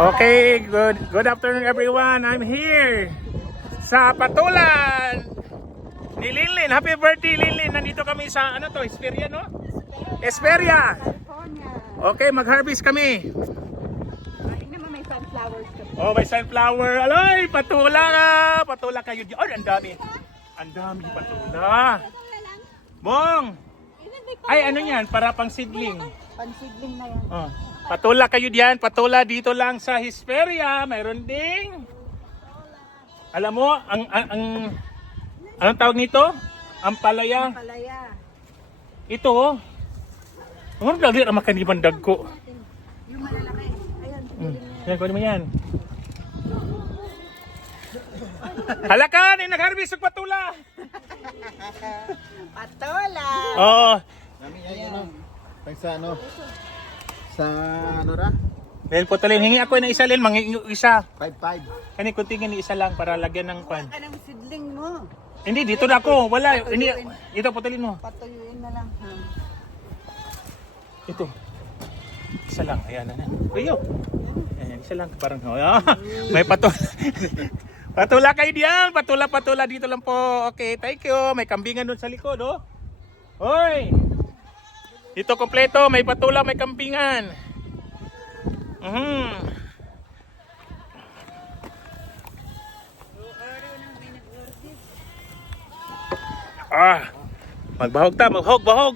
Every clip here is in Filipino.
Okay, good afternoon everyone. I'm here sa Patulan ni Linlin. Happy birthday Linlin. Nandito kami sa ano to, Esperia no? Esperia. Okay, mag-harvest kami. Tingnan mo, may sunflowers ka. Oh, may sunflower. Aloy, patula ka. Patula kayo. Oh, ang dami. Ang dami patula. Bong. Ay, ano yan? Para pang seedling. Pansigling na yan. Oh. Patula kayo diyan, patula dito lang sa Hesperia, mayroon ding. Alam mo, anong tawag nito? Ampalaya. Palaya. Ito oh. Ano dali ra makaniban dagko? Yung malalaki. Ayan. Yan, kunin mo yan. Halaka, nag-harvest og patula. Patola. Oo. Nami ay ano? Pag sa ano? Sa ano ra? Dahil po talin, hingi ako na isa lin, mangingi isa. 5-5. Kani kuntingin ni isa lang para lagyan ng kwan. Ka ng sidling mo. Hindi, dito na ako. Wala. Hindi, ito po talin mo. Patuyuin na lang. Ha? Ito. Isa lang. Ayan na. Kuyo. Ayan, isa lang. Parang, may patula. Patula kayo diyan. Patula dito lang po. Okay, thank you. May kambingan doon sa likod, oh. Hoy! Dito kompleto. May patula, may kambingan. Magbahog ta. Bahog.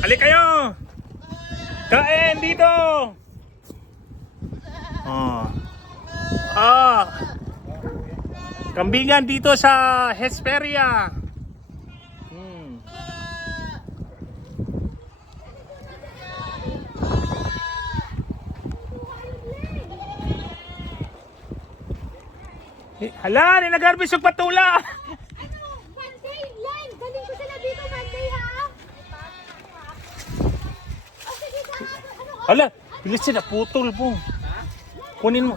Halik kayo. Kain dito. Kambingan dito sa Hesperia. Hala, nag-harvest yung patula. Monday, Len! Galing ko sila dito Monday, ha? O sige, ano? Hala, bilis sila, putol po. Kunin mo.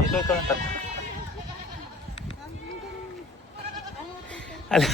Ito. Hala.